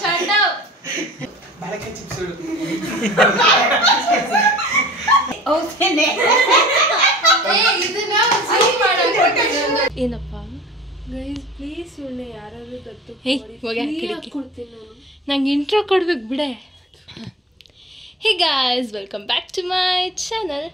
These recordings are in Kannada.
Shut up. ಬಾಳೆಕಾಯಿ ಚಿಪ್ಸ್ ಇಡು. ಓಕೆನೆ. ಇದನ್ನ ಸೀನ್ ಮಾಡೋಣ. ಏನಪ್ಪ ಗೈಸ್ ಪ್ಲೀಸ್ ಇವನ್ನ ಯಾರಾದ್ರೂ ದತ್ತು ಕೊಡ್ತೀನಿ. ನಂಗೆ ಇಂಟ್ರೋ ಕೊಡ್ಬೇಕು ಬಿಡೆ. Hey guys, welcome back to my channel.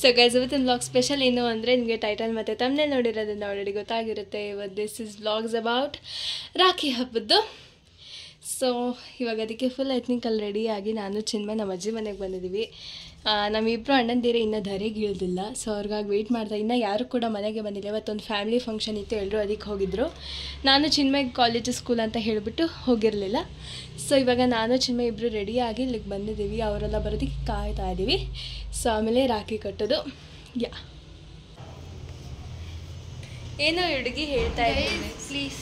So guys, ಇವತ್ತಿನ ವ್ಲಾಗ್ ಸ್ಪೆಷಲ್ ಏನು ಅಂದರೆ ನಿಮಗೆ ಟೈಟಲ್ ಮತ್ತು ತಮ್ಮನೇ ನೋಡಿರೋದ್ರಿಂದ ಆಲ್ರೆಡಿ ಗೊತ್ತಾಗಿರುತ್ತೆ. ಇವತ್ತು this is vlogs about Rakhi ಹಬ್ಬದ್ದು. ಸೊ ಇವಾಗ ಅದಕ್ಕೆ ಫುಲ್ ಎತ್ನಿಕಲ್ ರೆಡಿಯಾಗಿ ನಾನು ಚಿನ್ಮಯ್ ನಮ್ಮ ಅಜ್ಜಿ ಮನೆಗೆ ಬಂದಿದ್ದೀವಿ. ನಮ್ಮಿಬ್ಬರು ಅಣ್ಣಂದಿರೇ ಇನ್ನೂ ಧರೆಗೆ ಇಳಿದಿಲ್ಲ. ಸೊ ಅವ್ರಿಗಾಗಿ ವೆಯ್ಟ್ ಮಾಡ್ತಾ ಇನ್ನೂ ಯಾರು ಕೂಡ ಮನೆಗೆ ಬಂದಿಲ್ಲ. ಇವತ್ತೊಂದು ಫ್ಯಾಮಿಲಿ ಫಂಕ್ಷನ್ ಇತ್ತು, ಎಲ್ಲರೂ ಅದಕ್ಕೆ ಹೋಗಿದ್ದರು. ನಾನು ಚಿನ್ಮಯ್ ಕಾಲೇಜು ಸ್ಕೂಲ್ ಅಂತ ಹೇಳಿಬಿಟ್ಟು ಹೋಗಿರಲಿಲ್ಲ. ಸೊ ಇವಾಗ ನಾನು ಚಿನ್ಮಯ್ ಇಬ್ಬರು ರೆಡಿಯಾಗಿ ಇಲ್ಲಿಗೆ ಬಂದಿದ್ದೀವಿ. ಅವರೆಲ್ಲ ಬರೋದಕ್ಕೆ ಕಾಯ್ತಾ ಇದ್ದೀವಿ. ಸೊ ಆಮೇಲೆ ರಾಖಿ ಕಟ್ಟೋದು. ಏನೋ ಹುಡುಗಿ ಹೇಳ್ತಾ ಇದ್ದೀನಿ, ಪ್ಲೀಸ್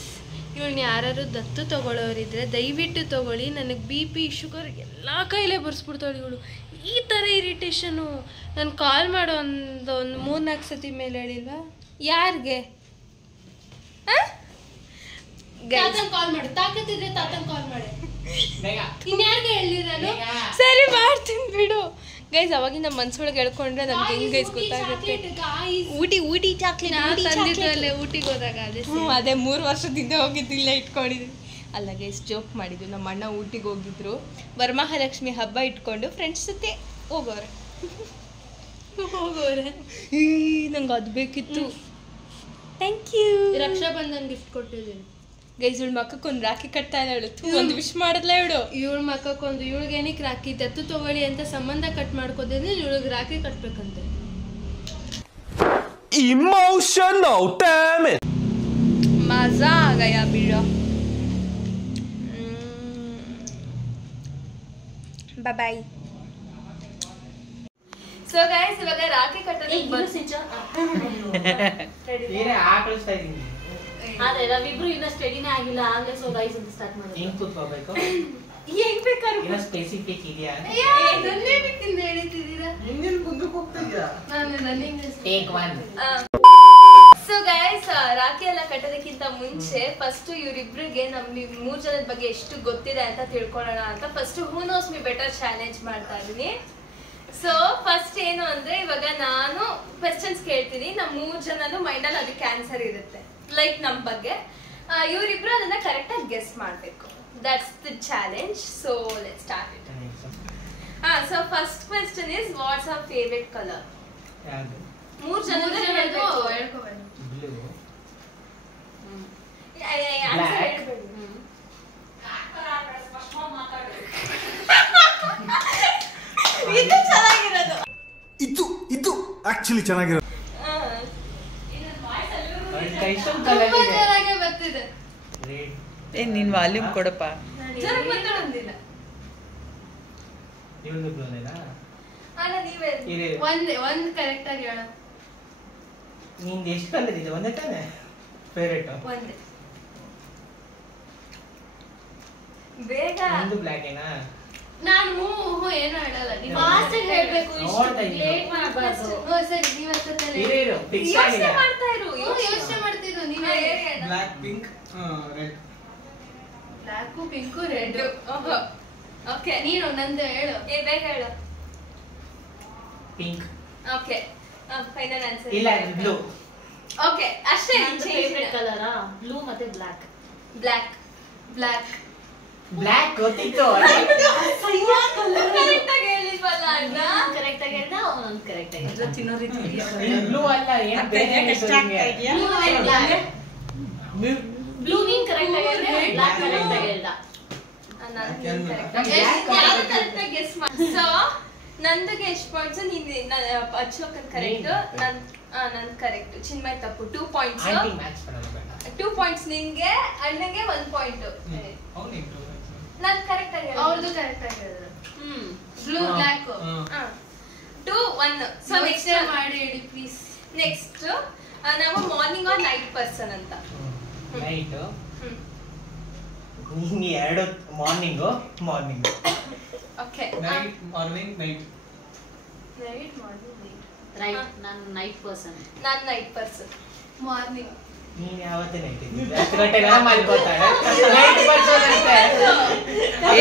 ಇವಳನ್ನ ಯಾರು ದತ್ತು ತೊಗೊಳ್ಳೋರಿದ್ರೆ ದಯವಿಟ್ಟು ತೊಗೊಳ್ಳಿ. ನನಗೆ BP ಶುಗರ್ ಎಲ್ಲ ಕಾಯಿಲೆ ಬರ್ಸ್ಬಿಡ್ತಾಳೆ ಇವಳು. ಈ ಥರ ಇರಿಟೇಷನು. ನಾನು ಕಾಲ್ ಮಾಡೋ ಒಂದು 3-4 ಸತಿ ಮೇಲೆ ಹೇಳಿಲ್ವಾ? ಯಾರಿಗೆ ಕಾಲ್ ಮಾಡು, ತಾಕತ್ತಿದ್ರೆ ತಾತಂಗೆ ಕಾಲ್ ಮಾಡಿ. ಇನ್ಯಾರಿಗೆ ಹೇಳಿ ನಾನು? ಸರಿ ಮಾಡ್ತೀನಿ ಬಿಡು. ಗೈಸ್, ಅವಾಗಿಂದ ಮನ್ಸೊಳಗೆ ಹೇಳ್ಕೊಂಡ್ರೆ ನಮ್ಗೆ ಹೆಂಗೆ ಗೈಸ್ ಗೊತ್ತಾಗುತ್ತೆ. ಊಟಿ ಚಾಕ್ಲೇಟ್ ತಂದಿದ್ವಲ್ಲೇ ಊಟಿಗೆ ಹೋದಾಗ ಅದೇ 3 ವರ್ಷದಿಂದ ಹೋಗಿದ್ದಿಲ್ಲ ಇಟ್ಕೊಂಡಿದ್ವಿ. ಅಲ್ಲ ಗೈಸ್, ಜೋಕ್ ಮಾಡಿದ್ವಿ. ನಮ್ಮ ಅಣ್ಣ ಊಟಿಗೆ ಹೋಗಿದ್ರು, ವರಮಹಾಲಕ್ಷ್ಮಿ ಹಬ್ಬ ಇಟ್ಕೊಂಡು ಫ್ರೆಂಡ್ಸ್ ಜೊತೆ ಹೋಗೋರೆ. ನಂಗೆ ಅದು ಬೇಕಿತ್ತು. Thank you. Raksha Bandhan gift ಕೊಟ್ಟಿದ್ದೀನಿ ಗೈಸ್. ಇವಳು ಮಕ್ಕಕ್ಕೊಂದು ರಾಖಿ ಕಟ್ತಾ ಇದ್ದಾಳು. ಒಂದು ವಿಶ್ ಮಾಡಿದ್ಲ ಇವಳು. ಇವಳ ಮಕ್ಕಕ್ಕೊಂದು, ಇವಳಿಗೆ ಏನಕ್ಕೆ ರಾಖಿ ದತ್ತು ತಗೊಳ್ಳಿ ಅಂತ ಸಂಬಂಧ ಕಟ್ ಮಾಡ್ಕೋದಿದ್ರೆ ಇವಳಿಗೆ ರಾಖಿ ಕಟ್ಬೇಕಂತೆ. Emotional damage. ಮಜಾ ಆಗಯ ಬಿಡೋ. ಬಾಯ್. ಸೊ ಗೈಸ್, ಇವಾಗ ರಾಖಿ ಕಟ್ಟೋದಕ್ಕೆ ಆದ್ರೆ ನಾವಿಬ್ರು ಇನ್ನ ಸ್ಟಡಿನೇ ಆಗಿಲ್ಲ. ಆಗ್ಲೇ ಸೊ ಗೈಸ್ ಅಂತ ಸ್ಟಾರ್ಟ್ ಮಾಡೋದು. ಹೆಂಗ್ ಕೂತ್ಕೋಬೇಕು? ಹೆಂಗ್ ಬೇಕಾದ್ರೆ ಏನೋ ಸ್ಪೆಸಿಫಿಕ್ ಇದೆಯಾ? ನನ್ನೇ ಬೇಕಿಂದ ಹೇಳ್ತಿದ್ದೀರಾ? ಹಿಂದಿನ ಮುಂದಕ್ಕೆ ಹೋಗ್ತಾ ಇದೀರಾ? ನಾನು running take 1. So guys, rakhi ಎಲ್ಲ ಕಟ್ಟೋದಕ್ಕಿಂತ ಮುಂಚೆ ಫಸ್ಟ್ ಇವರಿಬ್ರಿಗೆ ನಮ್ಗೆ 3 ಜನದ ಬಗ್ಗೆ ಎಷ್ಟು ಗೊತ್ತಿದೆ ಅಂತ ತಿಳ್ಕೊಳ್ಳೋಣ ಅಂತ first who knows me better challenge ಮಾಡ್ತಾ ಇದೀನಿ. ಸೊ ಫಸ್ಟ್ ಏನು ಅಂದ್ರೆ, ಇವಾಗ ನಾನು ಕ್ವೆಶ್ಚನ್ಸ್ ಕೇಳ್ತೀನಿ. ನಮ್ಮ 3 ಜನನು ಮೈಂಡಲ್ಲಿ ಅದಕ್ಕೆ ಆನ್ಸರ್ ಇರುತ್ತೆ, ಲೈಕ್ ನಮ್ಮ ಬಗ್ಗೆ. ಇವರಿಬ್ರು ಅದನ್ನ ಕರೆಕ್ಟ್ ಆಗಿ ಗೆಸ್ ಮಾಡ್ಬೇಕು. That's the challenge. So let's start it. So first question is, what's our favourite colour? ಯಾವುದು? 3 ಜನ ಹೇಳ್ಬೇಕು. ಬ್ಲೂ. ಇದು ಚೆನ್ನಾಗಿರೋದು. ಇದು ಆಕ್ಚುಲಿ ಚೆನ್ನಾಗಿರೋದು. ತುಂಬಾ ಚೆನ್ನಾಗಿ ಬರ್ತಿದೆ. ನಿನ್ ವಾಲ್ಯೂಮ್ ಕೊಡಪ್ಪ. ಚೆನ್ನಾಗಿ ಮಾತಾಡೋದಿಲ್ಲ. ಇವನು ಬ್ಲೂನೇನಾ? ಅಲ್ಲ, ನೀವೇ ಒಂದು ಕರೆಕ್ಟ್ ಆಗಿ ಹೇಳು. ನಿಂದು ಎಷ್ಟು ಕಲರ್ ಇದೆ? ಒಂದೇ ತಾನೆ ಫೇವರೇಟ್? ಒಂದೇ. ಬೇಗ. ನಿಂದು ಬ್ಲ್ಯಾಕ್ ಏನಾ? ನಾನು ಏನು ಹೇಳಲ್ಲ. ನೀವು ಫಾಸ್ಟ್ ಆಗಿ ಹೇಳ್ಬೇಕು. ನೋಡ್ತಾ ಇದ್ದೀನಿ. ಲೇಟ್ ಮಾಡಬಾರ್ದು. ಸರಿ, ನೀವು ಇರು ಫಿಕ್ಸ್ ಯೋಚನೆ ಆಗಿಲ್ಲ. ಮಾಡ್ತಾ ಇರು. ಯೋಚನೆ ಮಾಡ್ತಿದ್ರು ನೀವೇ. Black, pink, red. Black, pink, red. Okay, ನೀನು ನಂದು ಹೇಳು. ಬೇಗ ಹೇಳು. ಪಿಂಕ್. Okay, final answer. ಇಲ್ಲ, ಬ್ಲೂ. ಓಕೆ, ಅಷ್ಟೇ. ಫೇವರೇಟ್ ಕಲರಾ? ಬ್ಲೂ ಮತ್ತೆ ಬ್ಲಾಕ್. ಬ್ಲ್ಯಾಕ್. ಬ್ಲ್ಯಾಕ್ ಗೊತ್ತಿತ್ತು. ಕರೆಕ್ಟ್ ಆಗಿ ಹೇಳಿಲ್ವಲ್ಲ ಅಣ್ಣ? ಕರೆಕ್ಟ್ ಆಗಿ ಹೇಳ್ದ, ಅವನೊಂದು ಕರೆಕ್ಟ್ ಆಗಿ ಹೇಳ್ದ. ತಿನ್ನೋ ರೀತಿ ಬ್ಲೂ ಅಲ್ಲ, ಏನು ಬೇರೆ ಕಷ್ಟ ಆಗ್ತಾ ಇದೆಯಾ? ಬ್ಲೂ ನೀನ್ ಕರೆಕ್ಟ್ ಆಗಿ ಹೇಳ್ದೆ, ಬ್ಲಾಕ್ ಕರೆಕ್ಟ್ ಆಗಿ ಹೇಳ್ದ. ಸೊ ನಂದಿಗೆ ಎಷ್ಟು ಪಾಯಿಂಟ್ಸ್? ಅಚ್ಲೋಕನ್ ಕರೆಕ್ಟ್, ನನ್ ಕರೆಕ್ಟ್, ಚಿನ್ಮಯ್ ತಪ್ಪು. 2 ಪಾಯಿಂಟ್ಸ್. 2 ಪಾಯಿಂಟ್ಸ್ ನಿನ್ಗೆ, ಅಣ್ಣಗೆ 1 ಪಾಯಿಂಟ್. ನನ್ ಕರೆಕ್ಟ್ ಆಗಿ ಅವ್ರದ್ದು ಕರೆಕ್ಟ್ ಆಗಿ ಹೇಳಿದ್ರು. Blue, black. 2-1. ಸೊ ನೆಕ್ಸ್ಟ್ ಮಾಡಿ ಹೇಳಿ ಪ್ಲೀಸ್. ನೆಕ್ಸ್ಟ್ ನಾವು ಮಾರ್ನಿಂಗ್ ಆರ್ ನೈಟ್ ಪರ್ಸನ್ ಅಂತ. ನೈಟ್. ನೀನು 2 morning. Okay night morning night night morning right ನಾನು ನೈಟ್ ಪರ್ಸನ್. ನಾನು ನೈಟ್ ಪರ್ಸನ್. ಮಾರ್ನಿಂಗ್. ನೀನ್ ಯಾವತ್ತೇ ನೈಟ್ ಇದ್ದಿದ್ದೆ 10 ಗಂಟೆಗೆಲ್ಲ ಮಲ್ಕೋತಾಳೆ ನೈಟ್ ಪರ್ಸನ್ ಅಂತೆ.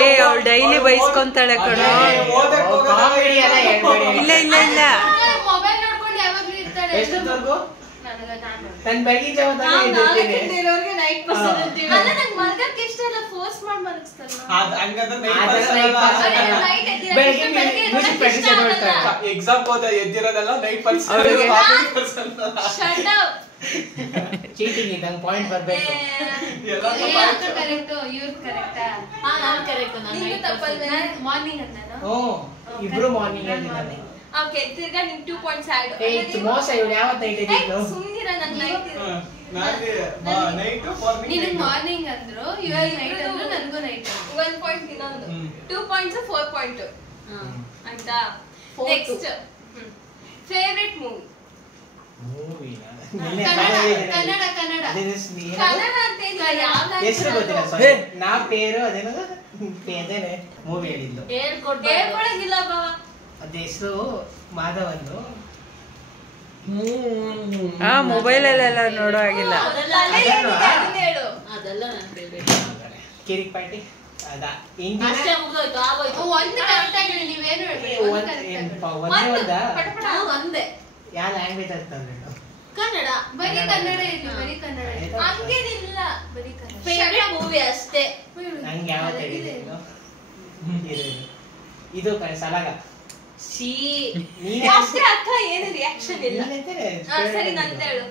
ಏ ಅವಳು ಡೈಲಿ ಬೈಸ್ಕೊಂತಾಳೆ ಕಣೋ. ಕಾಮಿಡಿ ಎಲ್ಲ ಹೇಳ್ಬೇಡಿ. ಇಲ್ಲ ಇಲ್ಲ ಇಲ್ಲ ಮೊಬೈಲ್ ನೋಡ್ಕೊಂಡು ಯಾವಾಗ್ಲೂ ಇರ್ತಾಳೆ. ಎಷ್ಟೊತ್ತವರೆಗೂ? ನಾನು ನಾನು ಬೆಳಗಿನ ಜಾವದಾಗ ಎದ್ದೇಳ್ತೀನಿ. ನೈಟ್ ಪರ್ಸನ್ ಅಂತೀವಿ. ಅಲ್ಲ ನಂಗೆ ಮಲ್ಗಕ್ಕೆ ಇಷ್ಟ ಇಲ್ಲ, ಫೋರ್ಸ್ ಮಾಡಿ ಮಲಗಿಸ್ತಾಳೆ. ಹಂಗಂದ್ರೆ ಬೆಳಗ್ಗೆ ಮ್ಯೂಸಿಕ್ ಪ್ರಾಕ್ಟೀಸ್ ಮಾಡ್ತಾರೆ. ಎಕ್ಸಾಮ್ ಹೋದ ಎದ್ದಿರೋದೆಲ್ಲ ನೈಟ್ ಪರ್ಸನ್. ಚೀಟಿಂಗ್ ಇದೆ, ನಂಗೆ ಪಾಯಿಂಟ್ ಬರಬೇಕು. ಕರೆಕ್ಟ್ ಇವ್ರು ಕರೆಕ್ಟಾ? ನಾನು ಕರೆಕ್ಟ್. ನೀನು ತಪ್ಪಲ್ವೇ? ಮಾರ್ನಿಂಗ್ ಅಂತ ಓ ಇಬ್ರು ಮಾರ್ನಿಂಗ್ ಅಲ್ಲಿ. ಓಕೆ ತಿರ್ಗಾ ನಿಂಗೆ 2 ಪಾಯಿಂಟ್ಸ್ ಆಡ್. ಏ ಮೋಸ ಇವಳು ಯಾವತ್ತು ನೈಟ್ ಇದ್ದಿದ್ದು? ಸುಮ್ನಿರ ನನ್ನ ನೈಟ್ ನೈಟ್ ಮಾರ್ನಿಂಗ್. ನಿನಗೆ ಮಾರ್ನಿಂಗ್ ಅಂದ್ರು, ಇವಾಗ ನೈಟ್ ಅಂದ್ರು, ನನಗೂ ನೈಟ್. 1 ಪಾಯಿಂಟ್ ಇನ್ನೊಂದು 2 ಪಾಯಿಂಟ್ಸ್ 4 ಪಾಯಿಂಟ್ ಆಯ್ತಾ? Next favourite movie. Kannada Kannada Kannada ಅಂತ ಹೆಸರು ಗೊತ್ತಿಲ್ಲ. ಸಾರಿ ನಾ ಪೇರು ಅದೇನದು ಅದೇನೆ ಮೂವಿ ಹೇಳಿದ್ದು. ಹೇಳ್ಕೊಡಂಗಿಲ್ಲ ಬಾವ. ಅದ ಹೆಸರು ಮಾಧವಂದು. ಆ ಮೊಬೈಲಲ್ಲೆಲ್ಲ ನೋಡೋ ಆಗಿಲ್ಲ. ಹೇಳು. ಅದೆಲ್ಲ ನನ್ನ ಫೇವರೇಟ್. ಕಿರಿಕ್ ಪಾರ್ಟಿ ಅದ ಅಷ್ಟೇ ಮುಗಿದೋಯ್ತು, ಆಗೋಯ್ತು. ಒಂದು ಕರೆಕ್ಟ್ ಆಗಿ ಹೇಳಿ, ನೀವೇನು ಹೇಳಿ. ಒಂದೇ ಯಾವ ಲ್ಯಾಂಗ್ವೇಜ್ ಅಂತಂದ್ರೆ ಕನ್ನಡ. ಬರೀ ಕನ್ನಡ ಹೇಳಿ, ಬರೀ ಕನ್ನಡ ಹೇಳಿ. ಹಂಗೇನಿಲ್ಲ, ಬರೀ ಕನ್ನಡ. ಫೇವರೇಟ್ ಮೂವಿ ಅಷ್ಟೇ. ನಂಗೆ ಯಾವತ್ತು ಹೇಳಿದ್ದು ಇದು ಸಲಾಗ. ಸಿ ಅಷ್ಟೇ ಅಕ್ಕ, ಏನು ರಿಯಾಕ್ಷನ್ ಇಲ್ಲ. ಸರಿ ನಂದು ಹೇಳು.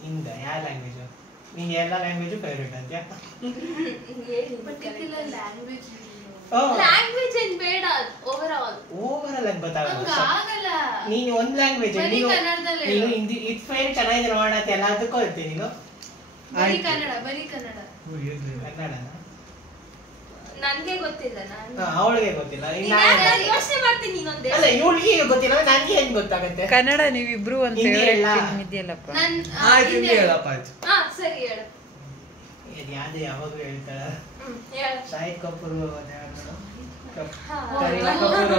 ನಿಂದ ಯಾವ ಲ್ಯಾಂಗ್ವೇಜ್? ನಿಂಗೆ ಎಲ್ಲ ಲ್ಯಾಂಗ್ವೇಜು ಫೇವ್ರೇಟ್ ಅಂತ? ಪರ್ಟಿಕ್ಯುಲರ್ ಲ್ಯಾಂಗ್ವೇಜ್ ಓ ಲ್ಯಾಂಗ್ವೇಜ್ ಏನ್ ಬೇಡ, ಓವರ್ ಆಲ್. ಓವರ್ ಆಗಿ ಗೊತ್ತಾಗಲ್ಲ. ಆಗಲ್ಲ. ನೀನು ಒಂದ್ ಲ್ಯಾಂಗ್ವೇಜ್ ಬರೀ ಕನ್ನಡದಲ್ಲಿ ನೀನು ಹಿಂದಿ ಇದು ಫೇರ್ ಚೆನ್ನಾಗಿದೆ ನೋಡೋಣ ಅಂತ ಎಲ್ಲದಕ್ಕೂ ಹೇಳ್ತೀನಿ ನೀನು. ಬರೀ ಕನ್ನಡ, ಬರೀ ಕನ್ನಡ. ಕನ್ನಡನ ನನ್ಗೆ ಗೊತ್ತಿಲ್ಲ. ನಾನು ಅವಳಿಗೆ ಗೊತ್ತಿಲ್ಲ. ಯೋಚನೆ ಮಾಡ್ತೀನಿ ಇನ್ನೊಂದೇ. ಅಲ್ಲ ಇವಳಿಗೆ ಗೊತ್ತಿಲ್ಲ, ನನಗೆ ಹೆಂಗ್ ಗೊತ್ತಾಗತ್ತೆ? ಕನ್ನಡ ನೀವಿಬ್ರು ಒಂದ್ ಹಿಂದಿ ಫೇವರೇಟ್ ಎಲ್ಲ? ಫಿಲ್ಮ್ ಇದೆಯಲ್ಲಪ್ಪ. ಹಿಂದಿ ಹೇಳಪ್ಪ ಆಯ್ತು. ಸರಿ ಹೇಳು. ಯಾವ್ದು ಯಾವಾಗೂ ಹೇಳ್ತಾಳ. ಹೇಳು. ಶಾಹಿದ್ ಕಪೂರ್ ಹಾ. ಕರೀನಾ ಕಪೂರ್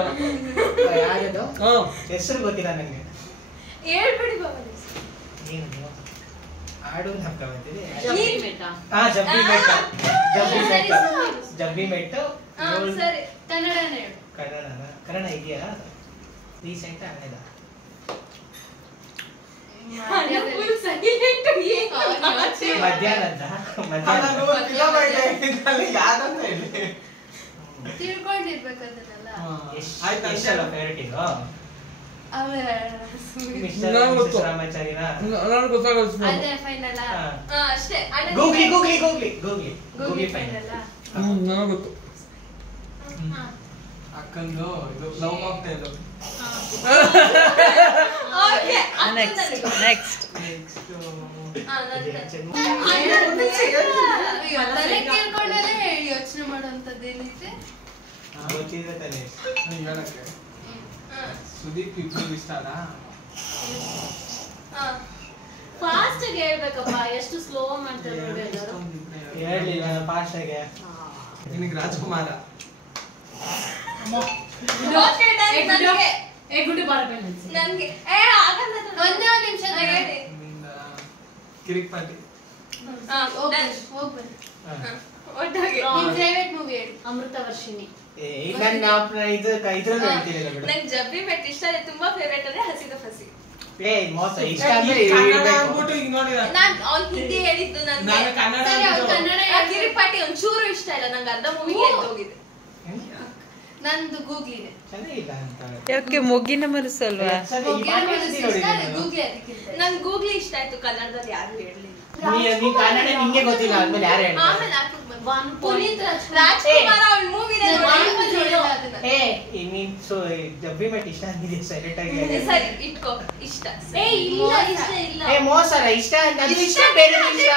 ಯಾವ್ದು ಹೆಸರು ಗೊತ್ತಿಲ್ಲ ನಂಗೆ. ಹೇಳ್ಬಿಡಿ ಬಾಬಾ. ಏನು ಹಾಡು ನಮ್ಗೆ ಗೊತ್ತಿದೆ. ಜಬ್ಬಿ ಮೇಟ. ಹಾ ಜಬ್ಬಿ ಮೆಟ್ಟು. ಜಬ್ಬಿ ಮೆಟ್ಟು. ಜಬ್ಬಿ ಮೆಟ್ಟು. ಸರಿ ಕನ್ನಡನೇ ಹೇಳು. ಕನ್ನಡನ? ಕನ್ನಡ ಇದೆಯಾ? ರೀಸೆಂಟ್ ಹಳೆದ? ಮಧ್ಯಾಹ್ನದ? ಯಾವ್ದಂತ ಹೇಳಿ. ತಿಳ್ಕೊಂಡಿರ್ಬೇಕದನ್ನೆಲ್ಲ. ಎಷ್ಟಲ್ಲ ಫೇವ್ರೇಟ್ ಇದು? ಮಿಸ್ಟರ್ ರಾಮಾಚಾರಿನ? ಅದೇ ಫೈನಲ್. ಅಷ್ಟೇ. Googly googly googly googly googly final. ನನಗೆ ಗೊತ್ತು. ಅಕ್ಕಂದು ಇದು ಲವ್ ಮಾಕ್ಟೇಲ್. ನೆಕ್ಸ್ಟ್ ತಲೆ ಕೇಳ್ಕೊಂಡಲ್ಲೇ ಯೋಚನೆ ಮಾಡುವಂತದ್ದೇನೈತೆ? ಗೊತ್ತಿದೆ ತಾನೆ. ಹೇಳಕ್ಕೆ ಸುದೀಪ್ ಇಬ್ರು ಇಷ್ಟ ಅಲ್ಲ. ಫಾಸ್ಟ್ ಆಗಿ ಹೇಳ್ಬೇಕಪ್ಪ, ಎಷ್ಟು ಸ್ಲೋ ಮಾಡ್ತಾರೆ ನೋಡಿ ಎಲ್ಲರೂ. ಹೇಳಲಿಲ್ಲ ಫಾಸ್ಟ್ ಆಗಿ. ನಿನಗೆ ರಾಜ್ಕುಮಾರ. ನನ್ಗೆ ಒಂದೇ ನಿಮಿಷ ಹೇಳಿ. ಕಿರಿಕ್ ಪಾರ್ಟಿ. ಹೋಗ್ಬನ್ನಿ. ಒಟ್ಟಾಗಿ ನಿಮ್ ಫೇವರೇಟ್ ಮೂವಿ ಹೇಳಿ. ಅಮೃತ ವರ್ಷಿಣಿ. ನನ್ನ ಇದ್ರಲ್ಲಿ ಹೇಳ್ತೀನಿ ಬಿಡು. ನಂಗೆ ಜಬ್ಬಿ ಮೆಟ್ ಇಷ್ಟ ಇದೆ, ತುಂಬಾ ಫೇವರೇಟ್ ಅಂದ್ರೆ ಹಸಿದ ಫಸಿ. ಏ ಮೋಸ ಇಷ್ಟ ಅಂದ್ರೆ ಕನ್ನಡ ಅಂದ್ಬಿಟ್ಟು ಈಗ ನೋಡಿದ. ನಾನ್ ಅವ್ನ್ ಹಿಂದಿ ಹೇಳಿದ್ದು ನಾನು ನನ್ಗೆ. ಕನ್ನಡ ಸರಿ, ಅವ್ನ್ ಅಂದಿದ್ದು. ಕನ್ನಡ ಕಿರಿಪಾಟಿ ಒಂಚೂರು ಇಷ್ಟ ಇಲ್ಲ ನಂಗೆ, ಅರ್ಧ ಮೂವಿಗೆ ಎದ್ದೋಗಿದೆ. ನಂದು ಗೂಗ್ಲಿದೆ. ಚೆನ್ನಾಗಿಲ್ಲ ಅಂತ. ಯಾಕೆ ಮೊಗ್ಗಿನ ಮನಸ್ಸಲ್ವಾ? ನನ್ ಗೂಗ್ಲಿ ಇಷ್ಟ ಆಯ್ತು, ಕನ್ನಡದಲ್ಲಿ ಯಾರು ಹೇಳಲಿಲ್ಲ. ನೀ ಕನ್ನಡ ನಿಂಗೆ ಗೊತ್ತಿಲ್ಲ ಅಂದ್ಮೇಲೆ ಯಾರು ಹೇಳ್ತಾರೆ? ಆಮೇಲೆ ಹಾಕಕ್ ಬಂತು. ಪುನೀತ್ ರಾಜ್ಕುಮಾರ್ ಅವ್ಳ ಮೂವಿನ ಏ ನೀನ್ ಜಬ್ಬಿ ಮೆಟ್ ಇಷ್ಟ ಅಂದಿದೆ ಸೈಲೆಂಟ್ ಆಗಿ. ಸರಿ ಇಟ್ಕೋ ಇಷ್ಟ. ಇಲ್ಲ ಇಷ್ಟ ಇಲ್ಲ. ಏ ಮೋಸ ಅಲ್ಲ ಇಷ್ಟ ಅಂದ್ರೆ ಇಷ್ಟ ಬೇರೆ ಇಷ್ಟ.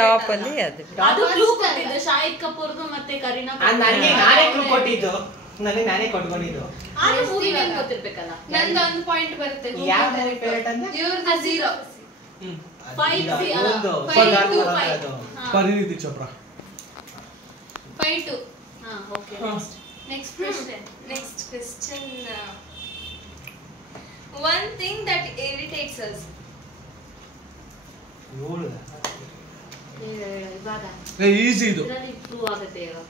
ಟಾಪ್ ಅಲ್ಲಿ ಅದು. ಅದು ಕ್ಲೂ ಕೊಟ್ಟಿದ್ದು ಶಾಹಿದ್ ಕಪೂರ್ದು ಮತ್ತೆ ಕರೀನಾ ನನಗೆ ನಾನೇ ಕ್ಲೂ ಕೊಟ್ಟಿದ್ದು, ನನಗೆ ನಾನೇ ಕೊಟ್ಕೊಂಡಿದ್ದು. ಆದ್ರೆ ಮೂವಿ ನಂಗೆ ಗೊತ್ತಿರ್ಬೇಕಲ್ಲ. ನಂದು ಒಂದು ಪಾಯಿಂಟ್ ಬರುತ್ತೆ. ಯಾವ ಮೂವಿ ಫೇವರೇಟ್ ಅಂದ್ರೆ ಇವ್ರದ್ದು 0. 5 ಪರಿಣಿತಿ ಚೋಪ್ರಾ. 5-2. ಹಾ okay. Next question. Next question. One thing that irritates us. ಏಳು ಇವಾಗ ಈಸಿ ಇದು. ಇದರಲ್ಲಿ ಪ್ರೂವ್ ಆಗುತ್ತೆ ಇವಾಗ.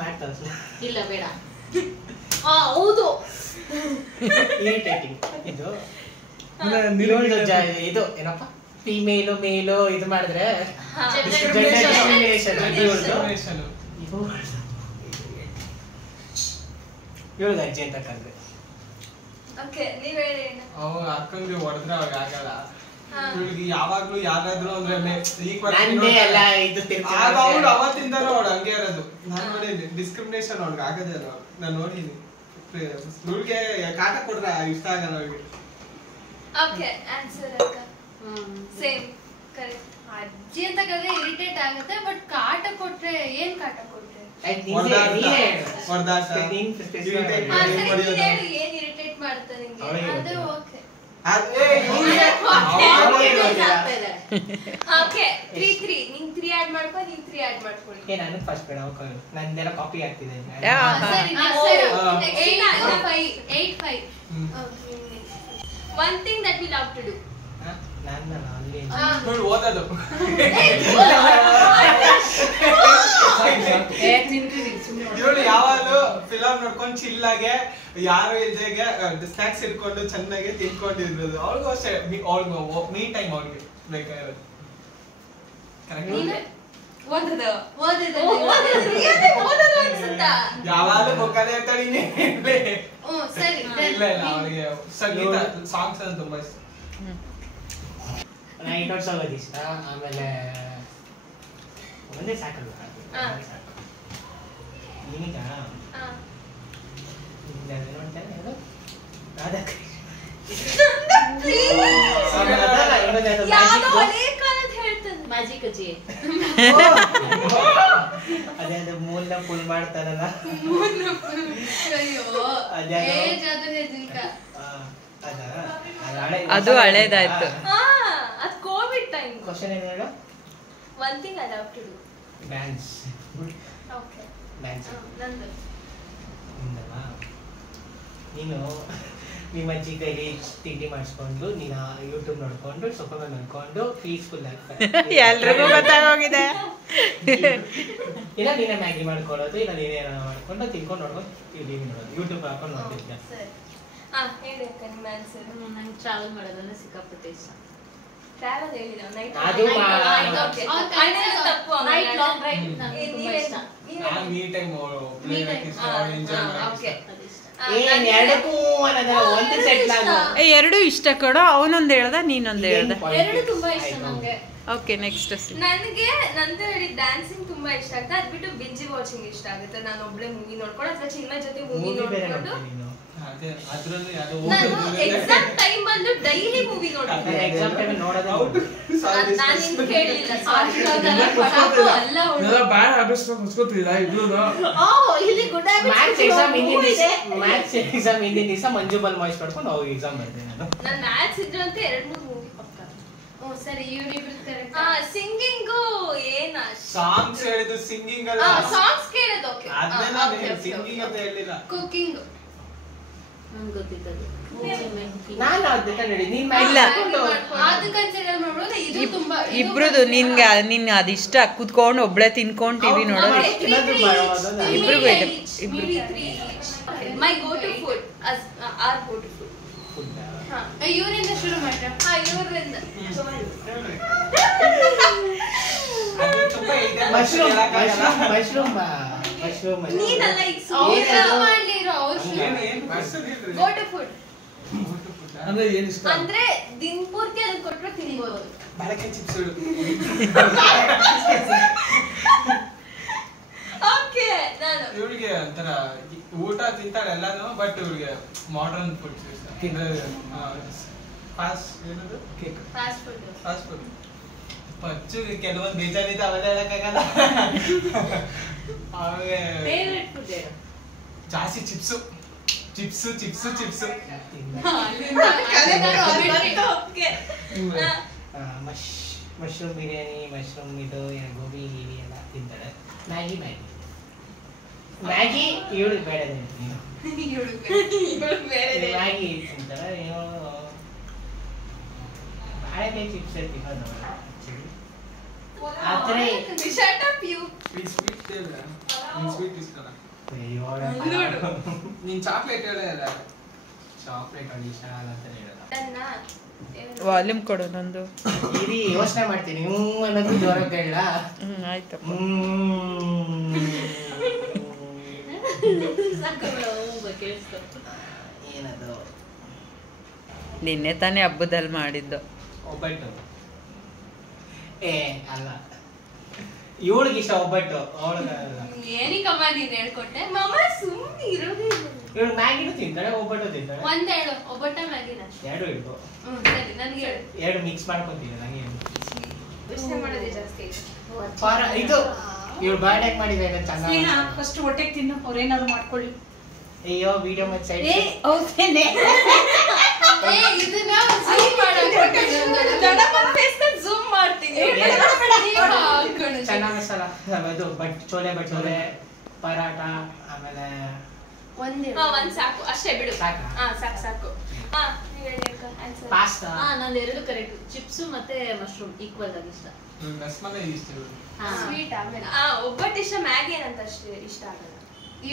ಮ್ಯಾಟರ್ಸ್ ಇಲ್ಲ ಬೇಡ. ಹೌದು. ಇರಿಟೇಟಿಂಗ್ ಇದು ನಿನಗೆ ಇದು ಏನಪ್ಪ ಫಿಮೇಲು ಮೇಲು ಇದು ಮಾಡಿದ್ರೆ Discrimination. discrimination. ಹೇಳುದು ಅಜ್ಜಿ ಅಂತ ಕಂಡ್ರೆ Okay, ನೀವ್ ಹೇಳಿ. ಅವ ಅಕ್ಕಂಗೆ ಹೊಡೆದ್ರೆ ಅವಾಗ ಆಗಲ್ಲ. ಹಾ. ಇವಳಿಗೆ ಯಾವಾಗ್ಲೂ ಯಾರಾದ್ರೂ ಅಂದ್ರೆ ನಂದೇ ಎಲ್ಲ ಇದು ಆಗ ಅವ್ಳು ಅವತ್ತಿಂದನೂ ಅವಳು ಹಂಗೆ ಇರೋದು. ನಾನು ನೋಡಿನಿ ಡಿಸ್ಕ್ರಿಮಿನೇಷನ್ ಅವ್ಳಿಗೆ ಆಗದೆ ಅಲ್ಲ. ನಾನು ನೋಡಿನಿ ಇವಳಿಗೆ ಕಾಟ ಕೊಡ್ರೆ ಇಷ್ಟ ಆಗಲ್ಲ ಅವಳಿಗೆ. Okay, answer ಅಕ್ಕ. Same. Correct. ಅಜ್ಜಿ ಅಂತ ಕರೆದ್ರೆ ಇರಿಟೇಟ್ ಆಗುತ್ತೆ, ಬಟ್ ಕಾಟ ಕೊಟ್ರೆ ಏನ್ ಕಾಟ ಕೊಟ್ರೆ? ಹೊಡೆದಾಟ ಸರಿ, ನೀನ್ ಹೇಳು ಏನ್ ಇರಿಟೇಟ್ ಮಾಡ್ತಾ ನಿಂಗೆ? ಅದು ಓಕೆ. Okay, 3-3. ನೀನ್ 3 ಆಡ್ ಮಾಡ್ಕೊ, ನೀನ್ 3 ಆಡ್ ಮಾಡ್ಕೊಳ್ಳಿ. ನಾನು ಫಸ್ಟ್ ಬೇಡ ನಂದೆಲ್ಲ ಕಾಪಿ ಆಗ್ತಿದೆ ಸರಿ, Oh. 8-5. One thing that we love to do. ನನ್ನ ಅಲ್ಲಿ ನೋಡಿ ಓದೋದು. ಇವಳು ಯಾವಾಗಲೂ ಫಿಲಮ್ ನೋಡ್ಕೊಂಡು ಚಿಲ್ಲಾಗೆ ಯಾರು ಇಲ್ದಾಗೆ ಸ್ನಾಕ್ಸ್ ಇಟ್ಕೊಂಡು ಚೆನ್ನಾಗಿ ತಿನ್ಕೊಂಡಿರೋದು. ಅವ್ಳಿಗೂ ಅಷ್ಟೇ ಅವ್ಳಿಗೆ ಮೀ ಟೈಮ್ ಅವ್ಳಿಗೆ ಬೇಕಾಗಿರೋದು. ಯಾವಾಗಲೂ ಮುಖನೇ ಇರ್ತಾಳೆ ಸರಿ. ಇಲ್ಲ ಇಲ್ಲ ಅವಳಿಗೆ ಸಂಗೀತ ಸಾಂಗ್ಸ್ ಅಂತ ತುಂಬಾ ಇಷ್ಟ. ನೈಟ್ ಓಡ್ಸೋದು ಇಷ್ಟ. ಆಮೇಲೆ ಒಂದೇ ಸಾಕಲ್ಲ ಈಗ ನೋಡ್ತೇನೆ ಮ್ಯಾಜಿಕ್ ಅಜ್ಜಿ. ಅದೇ ಅದು ಮೂಲ ಫುಲ್ ಮಾಡ್ತಾರಲ್ಲ ಅದು ಹಳೇದಾಯ್ತು. ಅದು ಕೋವಿಡ್ ಟೈಮ್. ಕ್ವಶನ್ ಏನು ಹೇಳು? One thing I love to do. Dance. Okay. Dance ನಂದು. ನಿಂದವಾ? ನೀನು ನಿಮ್ಮ ಅಜ್ಜಿ ಕೈಲಿ ತಿಂಡಿ ಮಾಡಿಸ್ಕೊಂಡು ನೀನು ಯೂಟ್ಯೂಬ್ ನೋಡ್ಕೊಂಡು ಸೊಪ್ಪೆ ನೋಡ್ಕೊಂಡು ಪೀಸ್ಫುಲ್ ಎಲ್ರಿಗೂ ಗೊತ್ತಾಗೋಗಿದೆ. ಇಲ್ಲ ನೀನೇ ಮ್ಯಾಗಿ ಮಾಡ್ಕೊಳ್ಳೋದು, ಇಲ್ಲ ನೀನೇ ಮಾಡ್ಕೊಂಡು ತಿನ್ಕೊಂಡು ನೋಡ್ಕೊಂಡು ಟಿವಿ ನೋಡೋದು, ಯೂಟ್ಯೂಬ್ ಹಾಕೊಂಡು ನೋಡ್ತಿದ್ದೆ. ಸರಿ. ಹೇಳಿ ಅಕ್ಕ ನಿಮ್ಮ ಆನ್ಸರ್. ನಂಗೆ ಟ್ರಾವೆಲ್ ಮಾಡೋದಂದ್ರೆ ಸಿಕ್ಕಾಪಟ್ಟೆ ಇಷ್ಟ. ಟ್ರಾವೆಲ್ ಹೇಳಿಲ್ಲ ನೈಟ್. ಅದು ತಪ್ಪು. ನೈಟ್ ಲಾಂಗ್ ರೈಡ್ ನಂಗೆ ತುಂಬಾ ಇಷ್ಟ. ನಾನು ಮೀ ಟೈಮ್ ಎಂಜಾಯ್ ಓಕೆ. ಏನ್ ಎರಡಕ್ಕೂ ಅನ್ನೋದಲ್ಲ, ಒಂದು ಸೆಟ್ ಆಗು. ಎರಡು ಇಷ್ಟ ಕೊಡೋ. ಅವನೊಂದು ಹೇಳ್ದ, ನೀನೊಂದು ಹೇಳ್ದ. ಎರಡು ತುಂಬಾ ಇಷ್ಟ ನಂಗೆ. Okay, next. ನನಗೆ ನಂದು ಹೇಳಿ ಡ್ಯಾನ್ಸಿಂಗ್ ತುಂಬಾ ಇಷ್ಟ ಆಗುತ್ತೆ. ಅದ್ ಬಿಟ್ಟು ಬಿಂಜಿ ವಾಚಿಂಗ್ ಇಷ್ಟ ಆಗುತ್ತೆ. ನಾನು ಒಬ್ಳೆ ಮೂವಿ ನೋಡ್ಕೊಂಡು ಅಥವಾ ಚಿನ್ನ ಜೊತೆ ಮೂವಿ ನೋಡ್ಕೊಂಡು. ಅದೇ ಅದ್ರಲ್ಲಿ ಯಾರು ನಾನು ಎಕ್ಸಾಮ್ ಟೈಮ್ ಅಲ್ಲೂ ಡೈಲಿ ಮೂವಿ ನೋಡ್ತೀನಿ. ಎಕ್ಸಾಮ್ ಟೈಮ್ ನೋಡೋದು ನಾನು ನಿಮ್ಗೆ ಕೇಳಲಿಲ್ಲ, ಸಾರಿ. ಅಲ್ಲ ಎಲ್ಲ ಬ್ಯಾಡ್ ಹ್ಯಾಬಿಟ್ಸ್ ಹೊಸ್ಕೊತಿಲ್ಲ ಇಬ್ರು. ಇಲ್ಲಿ ಗುಡ್ ಮ್ಯಾಥ್ಸ್ ಎಕ್ಸಾಮ್ ಹಿಂದಿನ ದಿವಸ ಮಂಜು ಬಲ್ ಮಾಯ್ಸ್ ಮಾಡ್ಕೊಂಡು ಹೋಗಿ ಎಕ್ಸಾಮ್ ಬರ್ತೀನಿ ನಾನು. ನಾನು ಮ್ಯಾಥ್ಸ್ ಇದ್ರು ಅಂತ 2-3 ಮೂವಿ ಪಕ್ಕ. ಸರಿ, ಇವರಿಬ್ರು ಕರೆಕ್ಟ್. ಸಿಂಗಿಂಗು ಏನ ಸಾಂಗ್ಸ್ ಹೇಳಿದ್ದು ಸಿಂಗಿಂಗ್ ಅಲ್ಲ. ಸಾಂಗ್ಸ್ ಕೇಳೋದು. ಓಕೆ, ಅದನ್ನೇ ನಾನು ಸಿಂಗಿಂಗ್ ಅಂತ ಹೇಳಿಲ್ಲ. ಕುಕಿಂಗ್ ನಂಗೆ ಗೊತ್ತಿದ್ದದು. ನಾನು ಅದಕ್ಕೆ ನೋಡಿ ನೀನ್ ಇಲ್ಲ. ಅದು ಕನ್ಸಿಡರ್ ಮಾಡ್ಬೋದು. ಇದು ತುಂಬಾ ಇಬ್ರದು ನಿನ್ಗೆ ಅದಿಷ್ಟ ಕೂತ್ಕೊಂಡು ಒಬ್ಳೆ ತಿನ್ಕೊಂಡು ಟಿವಿ ನೋಡೋದು. ಇಬ್ರಿಗೂ ಇದೆ. My go to food or go to food. ಇವರಿಂದ ಶುರು ಮಾಡ್ರ. ಇವರಿಂದ ಅದು ತುಂಬಾ ಇದೆ. ಮಶ್ರೂಮ್ ನೀನಲ್ಲ ಈಗ ಮಾಡ್ಲಿರೋ ಅವ್ರು ಗೋ ಟು ಫುಡ್ ಅಂದ್ರೆ ಏನ್ ಇಷ್ಟ ಅಂದ್ರೆ ದಿನ ಪೂರ್ತಿ ಅದನ್ನ ಕೊಟ್ರೆ ತಿನ್ಬೋದು. ಬಾಳೆಕಾಯಿ ಚಿಪ್ಸ್. ಓಕೆ, ನಾನು ಇವಳಿಗೆ ಒಂಥರ ಊಟ ತಿಂತಾಳೆ ಎಲ್ಲಾನು, ಬಟ್ ಇವಳಿಗೆ ಮಾಡರ್ನ್ ಫುಡ್ ಇಷ್ಟ. Fast food. ಪಚ್ಚುಗೆ ಕೆಲವೊಂದು ಬೇಜಾರಿದೆ, ಅವೆಲ್ಲ ಹೇಳಕ್ಕಾಗಲ್ಲ. ಆಮೇಲೆ ಫೇವರೇಟ್ ಫುಡ್ ಏನು? ಜಾಸ್ತಿ ಚಿಪ್ಸು. ಮಶ್ರೂಮ್ ಬಿರಿಯಾನಿ, ಮಶ್ರೂಮ್ ಇದು ಗೋಬಿ ಗೀಬಿ ಎಲ್ಲ ತಿಂತಾಳೆ. ಮ್ಯಾಗಿ ಇವಳಿಗೆ ಬೇಡ ನೀನು ಮ್ಯಾಗಿ ತಿಂತಾಳೆ. ಏನೋ ಬಾಳೆಕಾಯಿ ಚಿಪ್ಸ್ ತಿನ್ನೋದು ಆ ಥರ. ನೀನ್ ಚಾಕ್ಲೇಟ್ ಹೇಳಲ್ಲ, ಚಾಕ್ಲೇಟ್ ಅಡಿಷನ್ ಅಂತ ಹೇಳಲ್ಲ. ವಾಲ್ಯೂಮ್ ಕೊಡು ನಂದು. ಇರಿ ಯೋಚನೆ ಮಾಡ್ತೀನಿ. ಅನ್ನೋದು ಜ್ವರ ಕೇಳ. ಆಯ್ತಪ್ಪ. ಏನದು? ನಿನ್ನೆ ತಾನೇ ಹಬ್ಬದಲ್ಲಿ ಮಾಡಿದ್ದು. ಒಬ್ಬಟ್ಟು. ಅಲ್ಲ, ಇವಳಿಗೆ ಇಷ್ಟ ಒಬ್ಬಟ್ಟು, ಅವಳಿಗಲ್ಲ. ಏನಿಕಮ್ಮ ನೀನ್ ಹೇಳ್ಕೊಟ್ಟೆ ಮಾಮ, ಸುಮ್ಮನೆ ಇರೋದೇ. ಇವಳು ಮ್ಯಾಗಿನೂ ತಿಂತಾಳೆ, ಒಬ್ಬಟ್ಟು ತಿಂತಾಳೆ. ಒಂದ್ ಹೇಳು, ಒಬ್ಬಟ್ಟ ಮ್ಯಾಗಿನ. ಎರಡು ಇಡ್ಬೋ. ಸರಿ, ನನ್ಗೆ ಹೇಳು. ಎರಡು ಮಿಕ್ಸ್ ಮಾಡ್ಕೊಂತೀನಿ ನಂಗೆ. ಯೋಚನೆ ಮಾಡೋದೇ ಜಾಸ್ತಿ. ಇದು ಇವಳು ಬರ್ಡೇ ಮಾಡಿದ್ರೆ ಚೆನ್ನಾಗಿ. ಫಸ್ಟ್ ಹೊಟ್ಟೆಗೆ ತಿನ್ನು, ಅವ್ರೇನಾದ್ರು ಮಾಡ್ಕೊಳ್ಳಿ. ಅಯ್ಯೋ ವಿಡಿಯೋ ಮತ್ತೆ ಸೈಡ್. ಹೌದೇನೆ ಇದನ್ನ zoom ಮಾಡೋಕೆ zoom ಮಾಡ್ತೀನಿ. ಚೆನ್ನ ಮಸಾಲ, ಅದು ಚೋಲೆ ಭಟೂರೆ, ಪರಾಟ, ಆಮೇಲೆ ಒಂದ್ ಸಾಕು ಅಷ್ಟೇ ಬಿಡು. ಸಾಕಾ? ಸಾಕು. ಪಾಸ್ತಾ. ನಂದು ಎರಡು ಕರೆಕ್ಟ್. ಚಿಪ್ಸ್ ಮತ್ತೆ ಮಶ್ರೂಮ್ ಈಕ್ವಲ್ ಆಗಿ ಇಷ್ಟ. ರಸ್ಮಲೈ ಇಷ್ಟ. ಸ್ವೀಟ್ ಆಮೇಲೆ ಒಬ್ಬಟ್ಟು ಇಷ್ಟ, ಮ್ಯಾಗಿ ಏನಂತ ಅಷ್ಟೇ ಇಷ್ಟ ಆಗಲ್ಲ.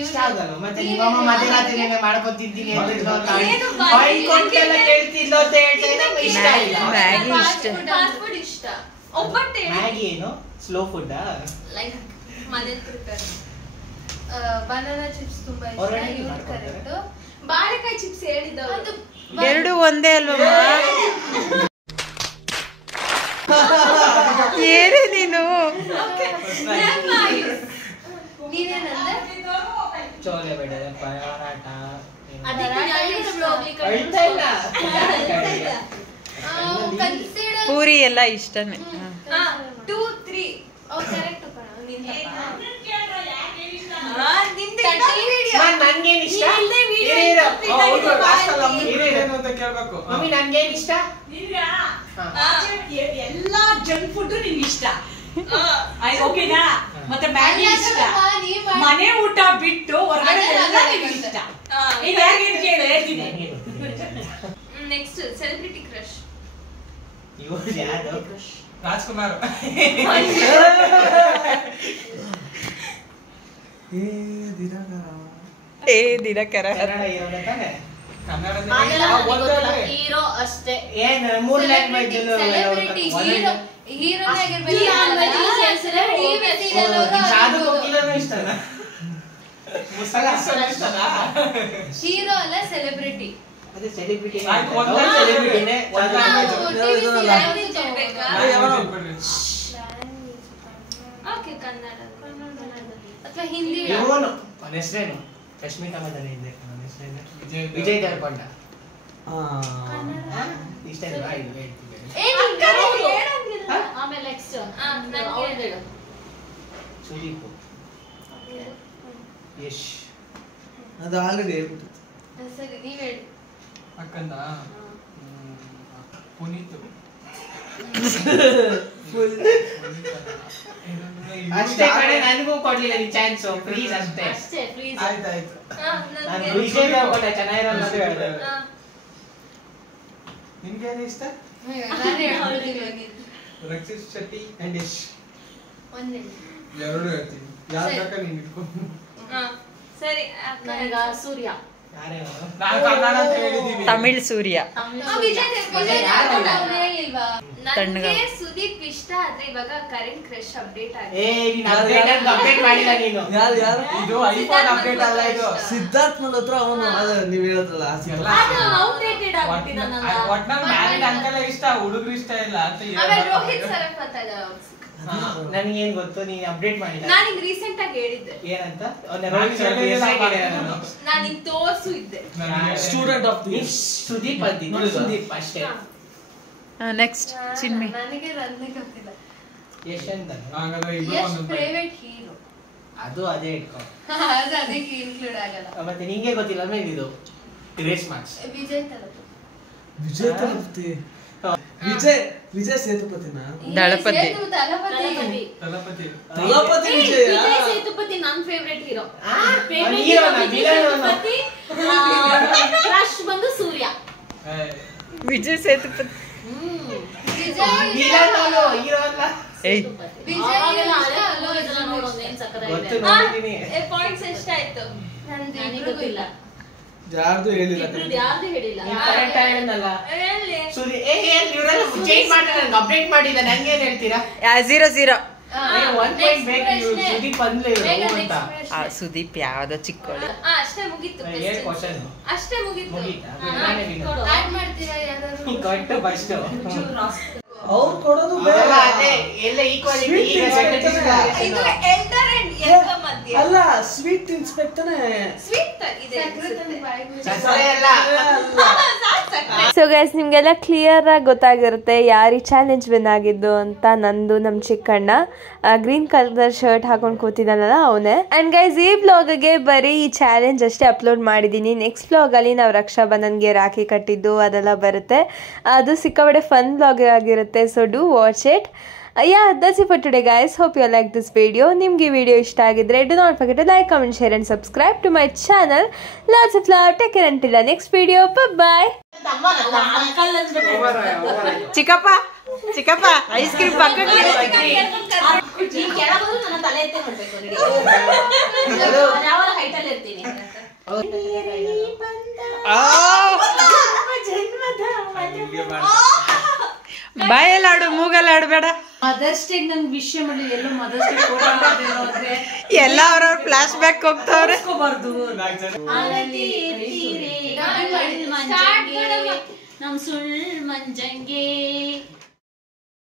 ಇಷ್ಟ ಆಗಲ್ಲ. ಮತ್ತೆ ನಿಮ್ಮಮ್ಮ ಮಧ್ಯರಾತ್ರಿನೇ ಮಾಡ್ಕೊತಿದ್ದೀನಿ ಅಂತಿದ್ಲು ಅಂತ ಏನು ಬೈಕೊಂಡೆಲ್ಲ ಕೇಳ್ತಿದ್ಲು ಅಂತ ಹೇಳ್ತಾರೆ. ಇಷ್ಟ ಇಲ್ಲ. ಮ್ಯಾಗಿ ಇಷ್ಟ. ಫಾಸ್ಟ್ ಫುಡ್ ಇಷ್ಟ. ಒಬ್ಬಟ್ಟು ಮ್ಯಾಗಿ ಏನು ಸ್ಲೋ ಫುಡ್? ಲೈಕ್ ಮನೆ ಪ್ರಿಪೇರ್. ಬನಾನಾ ಚಿಪ್ಸ್ ತುಂಬಾ ಇಷ್ಟ. ಹೊರಗಡೆ ಇವ್ರು ಮಾಡ್ಕೊತಾರೆ. ಕರೆಕ್ಟ್. ಬಾಳೆಕಾಯಿ ಚಿಪ್ಸ್ ಹೇಳಿದವರು ಎರಡು ಒಂದೇ ಅಲ್ವಮ್ಮ? ಏನೇ ನೀನು? ನೀನೇನಂದ್ರೆ ಚೋಲೆ ಭಟೂರೆ, ಪರಾಟ. ಅಳ್ತಾ ಇಲ್ಲ. ಕನ್ಸಿಡರ್ ಪೂರಿ ಎಲ್ಲ ಇಷ್ಟನೇ. 2 3 ಕರೆಕ್ಟ್ ಕಣ. ನನ್ಗೇನ್ ಇಷ್ಟ? ಅಂತ ಕೇಳ್ಬೇಕು. ಮಮ್ಮಿ ನನ್ಗೇನ್ ಇಷ್ಟ? ಎಲ್ಲಾ ಜಂಕ್ ಫುಡ್ ನಿನ್ಗೆ ಇಷ್ಟ, ಓಕೆನಾ? ಮತ್ತೆ ಮ್ಯಾಗಿ ಇಷ್ಟ. ಮನೆ ಊಟ ಬಿಟ್ಟು ಹೊರಗಡೆ ಎಲ್ಲ ನಿನ್ಗೆ ಇಷ್ಟ. Next celebrity crush. ಇವ್ರು ಯಾರು? ರಾಜ್ಕುಮಾರ್. ದಿನಕರ. ಕನ್ನಡ ಹೀರೋನೇ ತಾನೆ? ಕನ್ನಡದಲ್ಲಿ ಹೀರೋ ಅಷ್ಟೇ. ಏನ್ 3 ಲ್ಯಾಂಗ್ವೇಜ್ ಸೆಲೆಬ್ರಿಟಿ ಹೀರೋ ಸಾಧು ಕೋಕಿಲನೂ ಇಷ್ಟನಾ? ಹೀರೋ ಅಲ್ಲ ಸೆಲೆಬ್ರಿಟಿ. ಅದೇ ಸೆಲೆಬ್ರಿಟಿ. ಆಯ್ತು, ಒಂದೇ ಸೆಲೆಬ್ರಿಟಿನೇ. ಓಕೆ, ಕನ್ನಡ ಅಥವಾ ಹಿಂದಿ. ಇವನು ಅವನ ಹೆಸರೇನು? ರಶ್ಮಿಕಾ ಮಂದನ ಇದೆ. ಅವನ ಹೆಸರೇನು? ವಿಜಯ್ ದೇವರಕೊಂಡ. ಇಷ್ಟ ಅಲ್ವಾ? ಇದು ಹೇಳ್ತಿದ್ದೇನೆ. ಆಮೇಲೆ ನೆಕ್ಸ್ಟ್ ಸುದೀಪ್, ಯಶ್. ಅದು ಆಲ್ರೆಡಿ ಹೇಳ್ಬಿಟ್ಟು. ಸರಿ, ನೀವ್ ಹೇಳಿ. ಅಕ್ಕಂದ ಪುನೀತ್. ಅಷ್ಟೇ ಕಡೆ, ನನಗೂ ಕೊಡ್ಲಿಲ್ಲ ನೀನ್ ಚಾನ್ಸ್. ಪ್ಲೀಸ್ ಅಷ್ಟೇ. ಅಷ್ಟೇ ಪ್ಲೀಸ್. ಆಯ್ತಾಯ್ತು. ನಾನು ವಿಜಯ್ ದೇವರಕೊಂಡ ಚೆನ್ನಾಗಿರೋದು ಅಂತ ಹೇಳಿದೆ. ನಿನ್ಗೇನು ಇಷ್ಟ? ರಕ್ಷಿತ್ ಶೆಟ್ಟಿ ಅಂಡ್ ಯಶ್. ಎರಡು ಹೇಳ್ತೀನಿ. ಯಾರು ಬೇಕಾ ನೀನ್ ಇಟ್ಕೊಂಡು. ಸರಿ, ನನಗ ಸೂರ್ಯ. ಯಾರೇ ಅವರು? ನಾನು ಕನ್ನಡ ಅಂತ ಹೇಳಿದೀವಿ. ತಮಿಳ್ ಸೂರ್ಯ. ವಿಜಯ್ ದೇವರಕೊಂಡ ಹೇಳಿಲ್ವಾ? ತಣ್ಣಗ. ನನಗೆ ಸುದೀಪ್ ಇಷ್ಟ, ಆದ್ರೆ ಇವಾಗ ಕರೆಂಟ್ ಕ್ರಶ್ ಅಪ್ಡೇಟ್ ಆಗಿದೆ. ನೀನ್ ಅಪ್ಡೇಟ್ ಮಾಡಿಲ್ಲ ನೀನು. ಯಾರು ಇದು ಐಫೋನ್ ಅಪ್ಡೇಟ್ ಅಲ್ಲ, ಇದು ಸಿದ್ಧಾರ್ಥ್ ಮಲ್ಹೋತ್ರ. ಅವನು ನೀವ್ ಹೇಳತ್ರಲ್ಲ ಆ ಸಿದ್ಧಾರ್ಥ. ಅದು ಔಟ್ಡೇಟೆಡ್ ಆಗ್ಬಿಟ್ಟಿದ್ದಾನಲ್ಲ. ಒಟ್ನಲ್ಲಿ ಮ್ಯಾರಿಡ್ ಅಂಕಲ್ ಇಷ್ಟ, ಹುಡುಗರು ಇಷ್ಟ ಇಲ್ಲ ಅಂತ ಆಮೇಲೆ ರೋಹಿತ್ ಸರಫ್ ಅಂತ ಇದ್ದಾರೆ. ನನಗೇನ್ ಗೊತ್ತು, ನೀನ್ ಅಪ್ಡೇಟ್ ಮಾಡಿಲ್ಲ. ನಾನು ಈಗ ರೀಸೆಂಟ್ ಆಗಿ ಹೇಳಿದ್ದೆ ಏನಂತ? ನಾನು ಈಗ ತೋರ್ಸು ಇದ್ದೆ. ಸ್ಟೂಡೆಂಟ್ ಆಫ್ ದಿ ಸುದೀಪ್ ಅಂತೀನಿ. ಸುದೀಪ್ ಅಷ್ಟೇ. ನೆಕ್ಸ್ಟ್ ಚಿನ್ಮಿ. ನನಗೆ ರನ್ನೇ ಗೊತ್ತಿಲ್ಲ. ಯಶ್ ಅಂತ. ಹಾಗಾದ್ರೆ ಇಬ್ರು ಯಶ್ ಒಂದೊಂದು ಪ್ರೈವೇಟ್ ಹೀರೋ. ಅದು ಅದೇ ಇಟ್ಕೊ. ಅದು ಅದಕ್ಕೆ ಇನ್ಕ್ಲೂಡ್ ಆಗಲ್ಲ. ಮತ್ತೆ ನಿಂಗೆ ಗೊತ್ತಿಲ್ಲ ಮೇಲೆ ಇದು ರೇಸ್ ಮಾರ್ಕ್ಸ್. ವಿಜಯ್ ತಲಪತಿ. ವಿಜಯ್ ತಲಪತಿ. ವಿಜಯ್ ವಿಜಯ್ ಸೇತುಪತಿನ ದಳಪತಿ ತಲಪತಿ ತಲಪತಿ ವಿಜಯ ವಿಜಯ್ ಸೇತುಪತಿ ನನ್ನ ಫೇವರೇಟ್ ಹೀರೋ ಸೇತುಪತಿ ಕ್ರಶ್ ಬಂದು ಸೂರ್ಯ ವಿಜಯ್ ಸೇತುಪತಿ ಏಯ್ ಪಾಯಿಂಟ್ಸ್ ಎಷ್ಟಾಯ್ತು? ನನಗೆ ಗೊತ್ತಿಲ್ಲ ಯಾರ್ದು ಹೇಳಿಲ್ಲ ಯಾರ್ದು ಹೇಳಿಲ್ಲ ಕರೆಕ್ಟ್ ಹೇಳಿದ್ನಲ್ಲ ಸುದಿ ಚೇಂಜ್ ಮಾಡಿ ನನಗೆ ಅಪ್ಡೇಟ್ ಮಾಡಿಲ್ಲ ನಂಗೇನ್ ಹೇಳ್ತೀರಾ 0-0 1 ಪಾಯಿಂಟ್ ಬೇಕು ಸುದೀಪ್ ಬಂದ್ಲೇ ಇವ್ರು ಅಂತ ಸುದೀಪ್ ಯಾವ್ದೋ ಚಿಕ್ಕೋಳಿ ಅಷ್ಟೇ ಮುಗೀತು. ಏನ್ ಕ್ವಶನ್ ಅಷ್ಟೇ ಮುಗೀತು. ಮುಗೀತಾ ಆಡ್ ಮಾಡ್ತೀರಾ ಯಾರಾದ್ರೂ? ಕರೆಕ್ಟ್ ಫಸ್ಟ್ ಅವ್ರು ಕೊಡೋದು ಅಲ್ಲ ಅದೇ ಎಲ್ಲ ಈಕ್ವಾಲಿಟಿ ಈಗ ಇದು ಎಲ್ಡರ್ ಅಂಡ್ ಯಂಗರ್ ಮಧ್ಯೆ ಅಲ್ಲ ಸ್ವೀಟ್ ಇನ್ಸ್ಪೆಕ್ಟರ್ನೇ ಸ್ವೀಟ್ ಇದೆ. ಸೊ ಗೈಸ್ ನಿಮಗೆಲ್ಲ ಕ್ಲಿಯರ್ ಆಗಿ ಗೊತ್ತಾಗಿರುತ್ತೆ ಯಾರು ಈ ಚಾಲೆಂಜ್ ವಿನ್ ಆಗಿದ್ದು ಅಂತ. ನಂದು ನಮ್ಮ ಚಿಕ್ಕಣ್ಣ ಗ್ರೀನ್ ಕಲರ್ ಶರ್ಟ್ ಹಾಕೊಂಡು ಕೂತಿದ್ದಾನಲ್ಲ ಅವನೇ. ಆ್ಯಂಡ್ ಗೈಸ್ ಈ ಬ್ಲಾಗ್ಗೆ ಬರೀ ಈ ಚಾಲೆಂಜ್ ಅಷ್ಟೇ ಅಪ್ಲೋಡ್ ಮಾಡಿದ್ದೀನಿ. ನೆಕ್ಸ್ಟ್ ಬ್ಲಾಗಲ್ಲಿ ನಾವು ರಕ್ಷಾಬಂಧನ್ಗೆ ರಾಖಿ ಕಟ್ಟಿದ್ದು ಅದೆಲ್ಲ ಬರುತ್ತೆ. ಅದು ಸಿಕ್ಕಾಪಟ್ಟೆ ಫನ್ ಬ್ಲಾಗ್ ಆಗಿರುತ್ತೆ. So do watch it. Yeah, that's it for today guys. Hope you like this video. ನಿಮ್ಗೆ ಈ ವಿಡಿಯೋ ಇಷ್ಟ ಆಗಿದ್ರೆ do not forget to like, comment, share and subscribe to my channel. Lots of love. Take care until the next video. Bye bye. ಚಿಕ್ಕಪ್ಪ ಚಿಕ್ಕಪ್ಪ ಐಸ್ ಕ್ರೀಮ್ ಪಕ್ಕಕ್ಕೆ ಕೆಳಗೋದು ನನ್ನ ತಲೆ ಎತ್ತೆ ನೋಡ್ಬೇಕು ಯಾವ ಹೈಟ್ ಅಲ್ಲಿ ಇರ್ತೀನಿ. ಬಾಯಲ್ಲಾಡು ಮೂಗಲ್ಲಾಡು ಬೇಡ. ಮದರ್ಸ್ ಡೇ ನಂಗೆ ವಿಷಯ ಮಾಡಲಿ ಎಲ್ಲೋ ಮದರ್ಸ್ ಡೇ ಫೋಟೋ ಅಂದ್ರೆ ಎಲ್ಲ ಅವ್ರವ್ರ ಫ್ಲಾಶ್ ಬ್ಯಾಕ್ ಹೋಗ್ತಾವ್ರೆ. ನಮ್ ಸುಳ್ ಮಂಜಂಗೆ